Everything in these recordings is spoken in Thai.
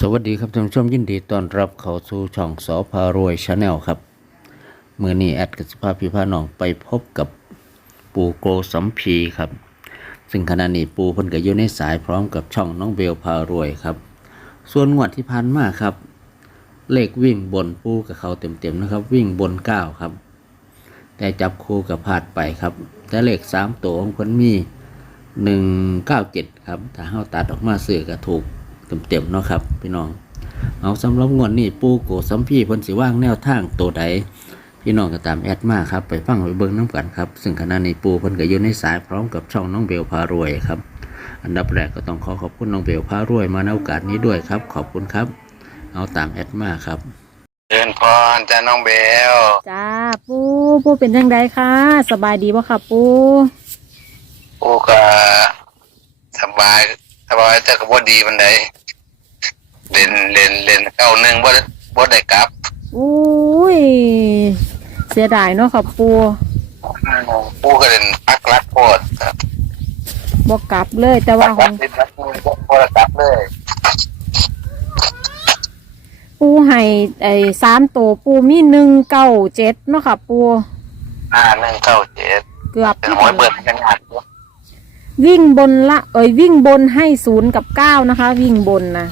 สวัสดีครับท่านผู้ชมยินดีต้อนรับเข้าสู่ช่องสอพารวยชาแนลครับเมื่อนี้แอดกับสภาพพิพาน้องไปพบกับปูโกสัมพีครับ ซึ่งขณะนี้ปูเพิ่นก็อยู่ในสายพร้อมกับช่องน้องเบลพารวยครับ ส่วนงวดที่ผ่านมาครับ เลขวิ่งบนปูกับเขาเต็มๆนะครับ วิ่งบนเก้าครับ แต่จับคู่กับพลาดไปครับ แต่เลขสามตัวของเพิ่นมีหนึ่งเก้าเจ็ดครับถ้าเฮาตัดออกมาซื้อก็ถูก เต็มๆเนาะครับ พี่น้อง เอาสำหรับงวดนี้ปูโกสัมพี่เพิ่นสิว่างแนวทางตัวใดพี่น้องก็ตามแอดมาครับไปฟังไปเบิ่งน้ำกันครับ ซึ่งขณะนี้ปูเพิ่นก็อยู่ในสายพร้อมกับช่องน้องเบลพารวยครับ อันดับแรกก็ต้องขอขอบคุณน้องเบลพารวยมาในโอกาสนี้ด้วยครับ ขอบคุณครับ เอาตามแอดมาครับเดินพรจ้าน้องเบลจ้าปูปูเป็นจังไดคะสบายดีบ่ค่ะปูกูก็สบาย สบายแต่ก็บ่ดีมันไดเล่นเล่นเล่นเก้าหนึ่งบ่ได้บ่ได้กลับอุ้ย เสียดายเนาะค่ะปูกูก็เล่นปักรักโคตรบ่กลับเลย แต่ว่าปักขรัอกงนิดรักมือบ่บ่ได้กลับเลยปูให้ไอ้สามตัวปูมีหนึ่งเก้าเจ็ดเนาะค่ะปูอ่าหนึ่งเก้าเจ็ดเกือบเป็นหวยเบิดกันงานอยู่ วิ่งบนละ เอ้ยวิ่งบนให้ศูนย์กับเก้านะคะ วิ่งบนนะ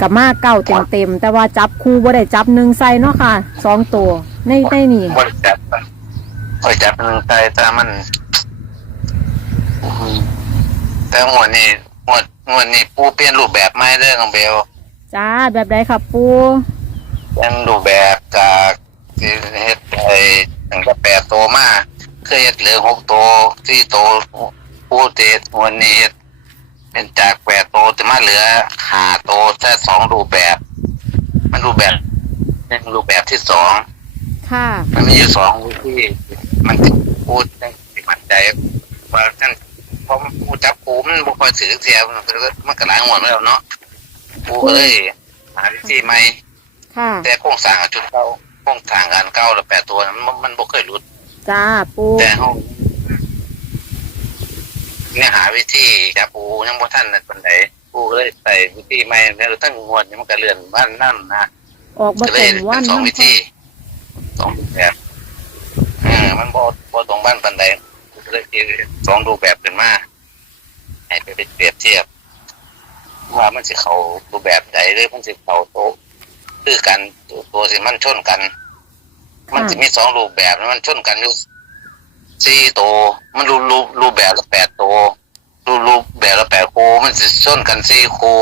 กับมาเก้าเต็มเต็มๆแต่ว่าจับคู่บ่ได้จับหนึ่งใส่เนาะค่ะสองตัวในในนี่บ่ได้จับมันบ่ได้จับหนึ่งใจแต่มันแต่หมวดนี้หมวดหมวดนี้ปูเปลี่ยนรูปแบบใหม่เด้อน้องเบลจ้าแบบใดค่ะปูเป็นรูปแบบจากที่เฮ็ดไอ้ตั้งแต่แปดโตวมาเคยเฮ็ดเหลือหกโตวที่โตว ผู้เตะวันนี้เฮ็ดเป็นจากแปดโตวจะมาเหลือห้าโตวแค่สองรูปแบบ มันรูปแบบหนึ่งรูปแบบที่สองค่ะ มันมีอยู่สองวิธีมันพูดได้มั่นใจว่าท่านเพราะผู้จับปูมันบ่ค่อยถือเสียมันก็มันก็หลายงวดมาแล้วเนาะปูก็เลยหาวิธีใหม่ค่ะ แต่โครงสร้างกับจุดเก่าโครงสร้างการเก้าและแปดตัวนั้นมันมันบ่เคยหลุดจ้าปูแต่ห้อง เนี่ยหาวิธีจับปูยังบ่ทันนั่นปานใดปูก็เลยใส่วิธีใหม่แล้วทั้งงวดนี่มันก็เลื่อนบ้านนั่นนะออกมาก็เลเป็ยนเป็วันนสองวิธีสองรูปแบบเออมันบ่บ่ตรงบ้านปานใดก็เลยเอาสองรูปแบบขึ้นมาให้ไปเปรียบเทียบ ว่ามันสิเข้ารูปแบบใดหรือมันสิเข้าโตะคือกันตัวตัวสิมันชนกัน มันจะมีสองรูปแบบมันชนกันอยู่ สี่ตัวมันรูปรูปรูปแบบละแปดตัวรูปรูปแบบละแปดคูมันจะชนกันสี่คู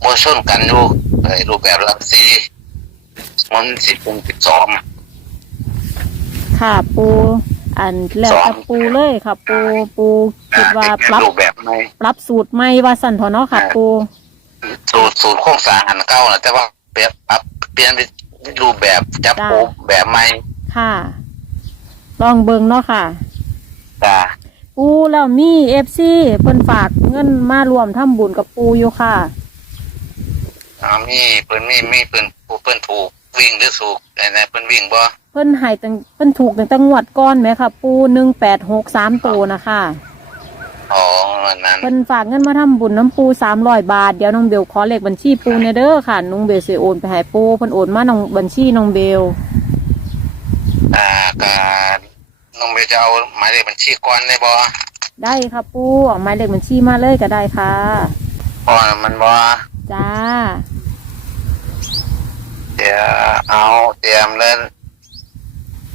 โมชนกันอยู่ไอ้รูปแบบละสี่มันสิบเป็นสิบสองค่ะปูอันแล้วกับปูเลยค่ะปูปูคิดว่าปรับรูปแบบไหนปรับสูตรใหม่ว่าสั่นเถอะเนาะค่ะปูสูตรสูตรโครงสร้างอันเก่านะแต่ว่าเปลี่ยนปรับเปลี่ยนเป็นรูปแบบจับปูแบบใหม่ค่ะลองเบิ่งเนาะค่ะ จ้าปูแล้วมีเอฟซีเพิ่นฝากเงินมารวมทำบุญกับปูอยู่ค่ะอ่ามีเพิ่นมีมีเพิ่นผู้เพิ่นถูกวิ่งหรือสูกไอ้นั่นเพิ่นวิ่งบ่เพิ่นให้ตั้งเพิ่นถูกตั้งแต่งวดก้อนไหมค่ะ ปูหนึ่งแปดหกสามตัวนะคะอ๋อวันนั้นเพิ่นฝากเงินมาทำบุญน้ำปูสามร้อยบาทเดี๋ยวน้องเบลขอเลขบัญชีปูเนี่ยเด้อค่ะน้องเบลสิโอนไปให้ปูเพิ่นโอนมาน้องบัญชีน้องเบลอ่าการ น้องเบลจะเอาหมายเลขบัญชีก่อนได้บ่ได้ค่ะปูออกหมายเลขบัญชีมาเลยก็ได้ค่ะเพราะมันบ่จ้า เดี๋ยวเอาเตรียมเลย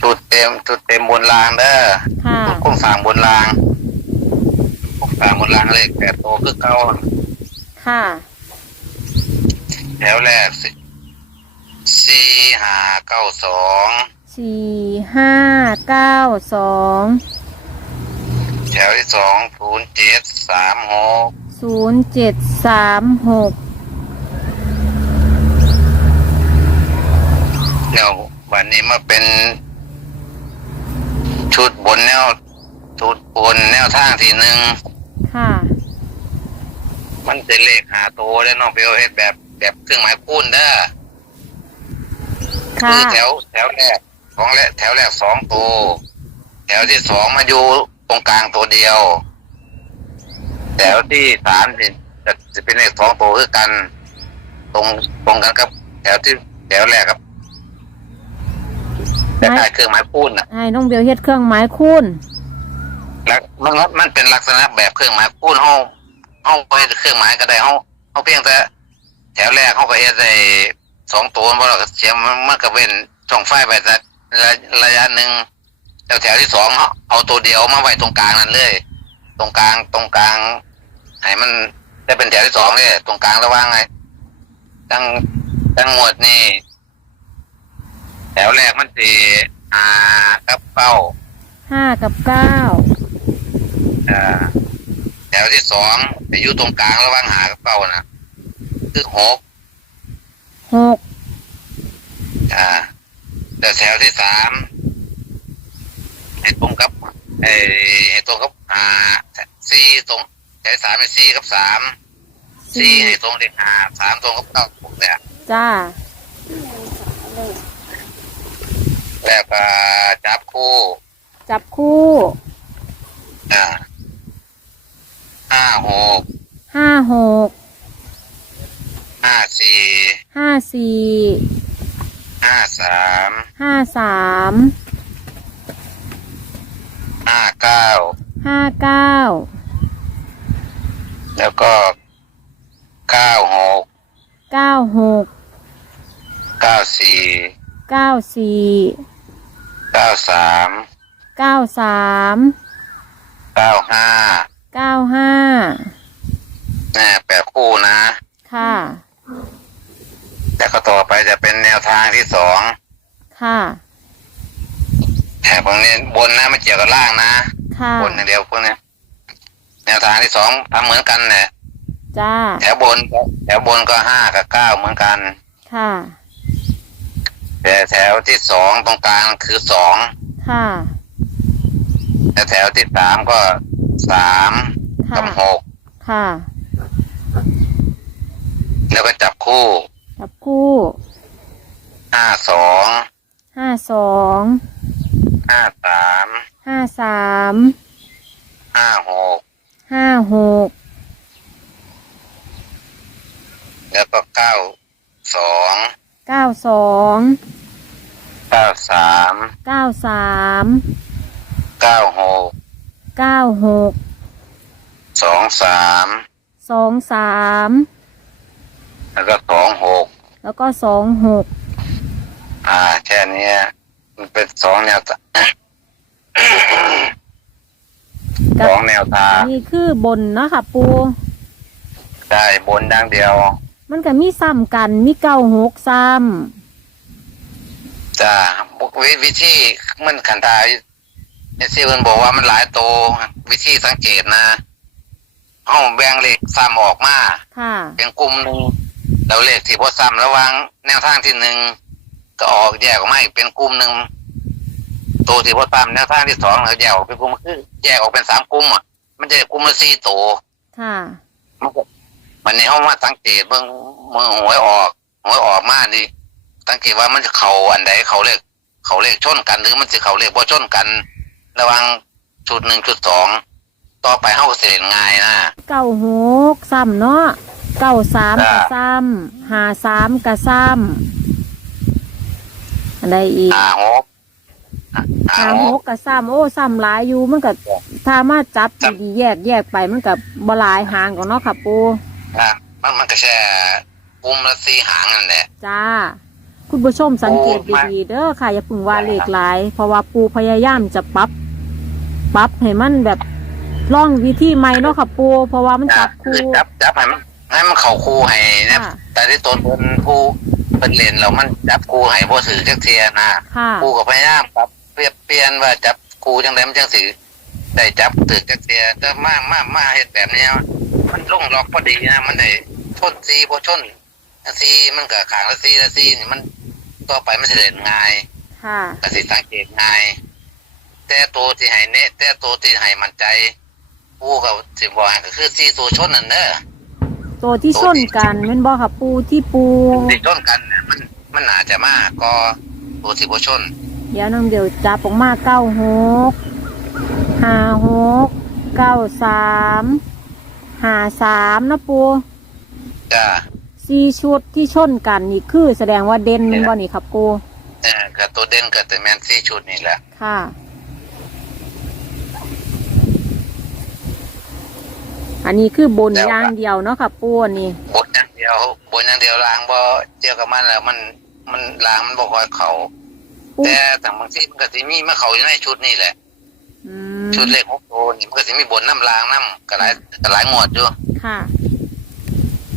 จุดเต็มจุดเต็มบนรางเด้อค่ะจุดโครงสร้างบนรางโครงสร้างบนรางเลขแปดโตวคือเก่าค่ะ แถวแรกสิสี่ห้าเก้าสอง สี่ห้าเก้าสองแถวที่สองศูนย์เจ็ดสามหกศูนย์เจ็ดสามหกเดี๋ยววันนี้มาเป็น ชุดบนแนวชุดบนแนวทางที่หนึ่งค่ะมันเป็นเลขหาโตวแล้วน้องเบลเฮ็ดแบบแบบเครื่องหมายคูณเด้อค่ะ คือแถวแถวแรก ของแรกแถวแรกสองตัว แถวที่สองมาอยู่ตรงกลางตัวเดียว แถวที่สามนี่จะจะเป็นเลขสองตัวคือกัน ตรงตรงกันกับ แถวที่แถวแรกครับแต่ได้เครื่องหมายพูดน่ะให้น้องเบลเฮ็ดเครื่องหมายคูณแล้วมันมันเป็นลักษณะแบบเครื่องหมายพูดห้องห้องไปเครื่องหมายก็ได้ห้องห้องเพียงแต่แถวแรกห้องก็เฮ็ดได้สองตัวเพราะเราก็เสียงมันมันก็เป็นช่องไฟไปแต่ ระระยะหนึ่งแถวแถวที่สองเอาเอาตัวเดียวมาไว้ตรงกลางนั่นเลย ตรงกลางตรงกลางให้มันได้เป็นแถวที่สองเลยตรงกลางระหว่างไงตั้งตั้งหมวดนี่แถวแรกมันสี่อ่ากับเป้าห้ากับเก้าอ่าแถวที่สองจะอยู่ตรงกลางระหว่างหากับเป้านะคือหกหกอ่า แต่แถวที่สามให้ตรงกับไอ้ให้ตรงกับอ่าสี่ตรงแถวที่สามเป็นสี่กับสามสี่ให้ตรงเลขห้าสามตรงกับเก้าเนี่ยจ้าแล้วก็จับคู่ จับคู่อ่าห้าหกห้าหกห้าสี่ห้าสี่ห้าสาม ห้าสามห้าเก้าห้าเก้าแล้วก็เก้าหกเก้าหกเก้าสี่เก้าสี่เก้าสามเก้าสามเก้าห้าเก้าห้านี่แปดคู่นะ ค่ะ แต่ก็ต่อไปจะเป็นแนวทางที่สอง ค่ะ แต่พวกนี้บนนะไม่เกี่ยวกับล่างนะค่ะ บนอย่างเดียวพวกนี้แนวทางที่สองทำเหมือนกันเนี่ยจ้า แถวบนแถวบนก็ห้ากับเก้าเหมือนกัน ค่ะ แต่แถวที่สองตรงกลางคือสองค่ะ แต่แถวที่สามก็สามค่ะ กับหกค่ะแล้วก็จับคู่จับคู่ห้าสอง ห้าสองห้าสามห้าสามห้าหกห้าหกแล้วก็เก้าสองเก้าสองเก้าสามเก้าสามเก้าหกเก้าหกสองสามสองสามแล้วก็สองหกแล้วก็สองหก อ่า แค่เนี้ยมันเป็นสองแนวทางกัสองแนวทางนี่คือบนเนาะค่ะ ปูได้บนดังเดียว มันก็มีซ้ำกันมีเก้าหกซ้จ้าวิวิธีมันขันตายเอซี่มันบอกว่ามันหลายโตววิธีสังเกตนะห้องแบ่งเลขซ้ำออกมาำค่ะเป็นกลุ่มหนึ่งแล้วเลขที่พอซ้ำระหวังแนวทางที่หนึ่ง ก็ออกแยกออกมาอีกเป็นกลุ่มหนึ่งตัวที่พอซ้ำแนวทางที่สองเราแยกออกเป็นกลุ่มคือแยกออกเป็นสามกลุ่มอะมันจะกลุ่มละสี่ตัวค่ะมันก็มันในห้องมาสังเกตเบิ่งเมื่อหวยออกหวยออกมานี่สังเกตว่ามันจะเขาอันใดเขาเลขเขาเลขชนกันหรือมันจะเขาเลขบ่ชนกัน ระหวังจุดหนึ่งจุดสองต่อไปเฮาก็สิเล่นง่ายนะเก้าหกซ้ำเนาะเก้าสามจ้ากับซ้ำหาสามกับซ้ำอะ ไรอีกห้าหกห้าหาหหก กกับซ้ำโอ้ซ้ำหลายอยู่มันก็ถ้ามาจับดีๆแยกแยกไปมันกับบหลายหางของเนาะค่ะปูนะมันมันก็แค่ปุ่มละสี่หางนั่นแหละ จ้า คุณผู้ชมสังเกตโอ้มา ดีๆเด้อค่ะอย่าเพึ่งว่าเลขหลาย เพราะว่าปูพยายามจะปรับปรับให้มันแบบล่องวิธีใหม่เนาะค่ะปูเพราะว่ามันจับคืคู่ อจับจับให้มันให้มันเข่าคู่ให้นะค่ะ แต่ที่ตนเป็นผู้ เป็นเลนเรามันจับคู่ให้บ่ถือจักเทียนะค่ะครูก็พยายามปรับเปรียบเปลี่ยนว่าจับครูจังไดมันจังสิได้จับตึกจักเสียแต่มากมากมาเฮ็ดแบบเนี้ยมันลงล็อกพอดีนะมันได้ชนซีบ่ชนซีมันก็ขางละซีละซีนี่มันต่อไปมันสิเล่นง่ายค่ะก็สิสังเกตง่ายแต่ตัวที่ให้เน้แต่ตัวที่ให้มั่นใจผู้ก็สิบอกให้ก็คือซีตัวชนนั่นเด้อ ตัวที่ชนกันแมันบ่ค่ะปูที่ปูที่ชนกันเนี่ยมันมันน่าจะมากก็ตัวที่บ่ชนเดี๋ยวน้องเดี๋ยวจับออกมาเก้าหกห้าหกเก้าสามห้าสามนะปูจ้าสี่ชุดที่ชนกันนี่คือแสดงว่าเด่นแมันบ่นี่ครับปูเออกับตัวเด่นกับตัวแมนซี่ชุดนี่แหละค่ะ อันนี้คือบนอย่างเดียวเนาะค่ะปูอันนี้บนอย่างเดียวบนอย่างเดียวล้างบ่เจียวกับมันแล้วมันมันล้างมันบ่ค่อยเขาปูแต่แต่บางทีมันก็สิมีมาเขาอยู่ในชุดนี่แหละ อืมชุดเลขหกตัวนี่มันก็สิมีบนน้ำล้างน้ำก็หลายก็หลายงวดอยู่ ค่ะ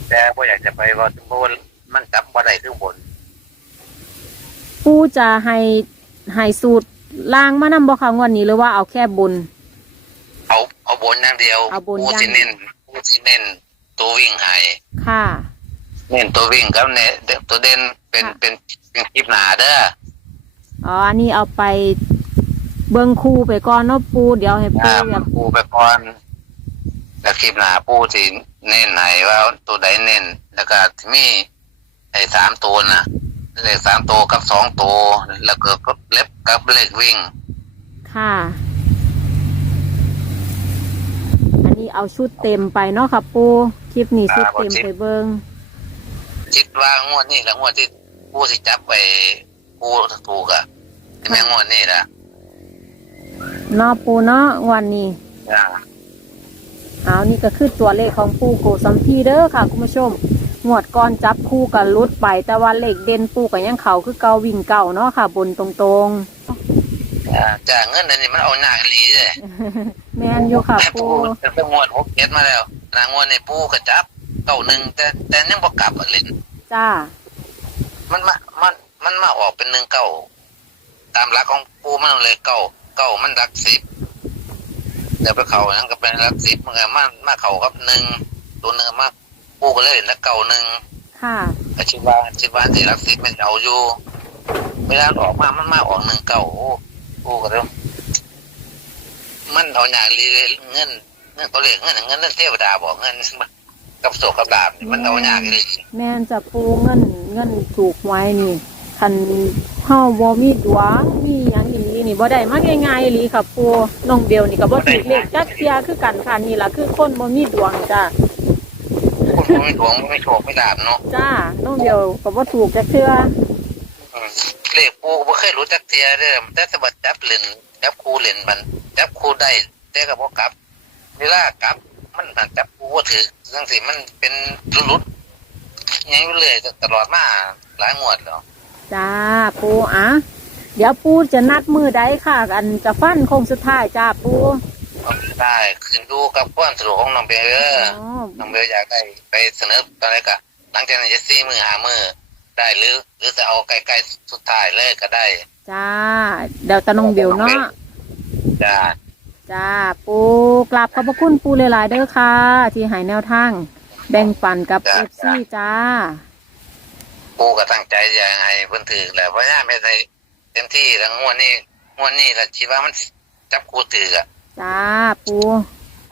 แต่บ่อยากจะไปว่าเพราะว่ามันจับบ่ได้ถึงบน ปูจะให้ให้สูตรล่างมานำบ่คะงวันนี้หรือว่าเอาแค่บนเอาเอา บนอย่างเดียวเอาบนผู้อย่าง สิเน้นผู้สิเน้นตัววิ่งให้ค่ะ เน้นตัววิ่งกับเน้นตัวเด่นเป็นค่ะ เป็นเป็นคลิปหนาเด้ออ๋ออันนี้เอาไปเบิ่งคู่ไปก่อนเนาะปูเดี๋ยวให้ปูอ่าแบบปูไปก่อนแล้วคลิปหนาปูสิเน้นให้ว่าตัวใดเน้นแล้วก็สิมีไอ้สามตัวน่ะเลขสามตัวกับสองตัวแล้วก็เล็บกับเลขวิ่ง ค่ะ อันนี้ เอาชุดเต็มไปเนาะค่ะปูคลิปนี้ชุดเต็มไปเบิ่งคิดว่างวดนี้แหละงวดที่ปูสิจับไปปูถูกอะที่แม่งวดนี้ละเนาะปูเนาะวันนี้อ่าเอานี่ก็คือตัวเลขของปูโกสัมพีเด้อค่ะ คุณผู้ชมงวดก่อนจับคู่กันลุดไป แต่ว่าเลขเด่นปูกับยังเขาคือเกาวิ่งเก่าเนาะค่ะ บนตรงอ่าจ้าเงินอันนี้มันเอาหน้าอีหลีเลยๆ แมนอยู่ค่ะแต่ปูปูเป็นงวดหกเจ็ดมาแล้วนางงวดในปูกระจับเก้าหนึ่งแต่แต่ยังบ่กลับอะเล่นจ้า มันมามันมันมาออกเป็นหนึ่งเก้าตามหลักของปูมันเลยเก้าเก้ามันรักสิบเดี๋ยวไปเขานั้นก็เป็นรักสิบมันก็มามาเขากับหนึ่งตัวหนึ่งมาปูก็เลยแล้วเก้าหนึ่งค่ะก็คิดว่าคิดว่าสิรักสิบมันเอาอยู่เวลาออกมามันมาออกหนึ่งเก้าโอ้ปูก็เริ่ม มันเอาอย่างลีเลยเงินเงินตัวเลขเงินเงินเงินเทวดาบอกเงินกับโศกกับดาบนี่มันเอาอย่างเลยแม่นจะปูเงินเงินถูกไว้นี่คันเฮาบ่มีดวงมีหยังอีหลีนี่บ่ได้มาง่ายๆอีหลีค่ะปูน้องเบลนี่ก็บ่ถูกเลขจักเที่ยคือกันค่ะนี่ล่ะคือคนบ่มีดวงจ้าคนไม่ดวงไม่โชคไม่ดาบเนาะจ้าน้องเบลก็บ่ถูกจักเทื่ออืม เลขปูก็บ่เคยรู้จักเทียเด้อแต่สะบัดจับเล่นจับคูเล่นมัน จับคูได้แต่ก็บ่กลับเวลากลับ มันมันจับคูบ่ถือจังซี่มันเป็นรุดๆยังอยู่เรื่อยตลอดมาหลายงวดแล้วจ้าปูอะเดี๋ยวปูจะนัดมือใดค่ะ อันจะฟันโคงสุดท้ายจ้าปูเอาได้ขึ้นดูกับความสะดวกของน้องเบลเด้ออ๋อน้องเบลอยากได้ไปเสนอตอนไหนก็หลังจากนั้นจะซี่มือหามือ ได้หรือ หรือจะเอาใกล้ๆสุดท้ายเลยก็ได้ จ้า เดี๋ยวตาน้องเบลเนาะจ้าจ้า ปูกราบขอบพระคุณปูหลายๆเด้อค่ะ ที่ให้แนวทาง แบ่งปันกับเอฟซีจ้า ปูก็ตั้งใจจะให้เพิ่นถือแหละเพราะย่าไม่ได้เต็มที่แล้วงวดนี้งวดนี้ก็คิดว่ามันสิจับคูถืออะจ้า ปู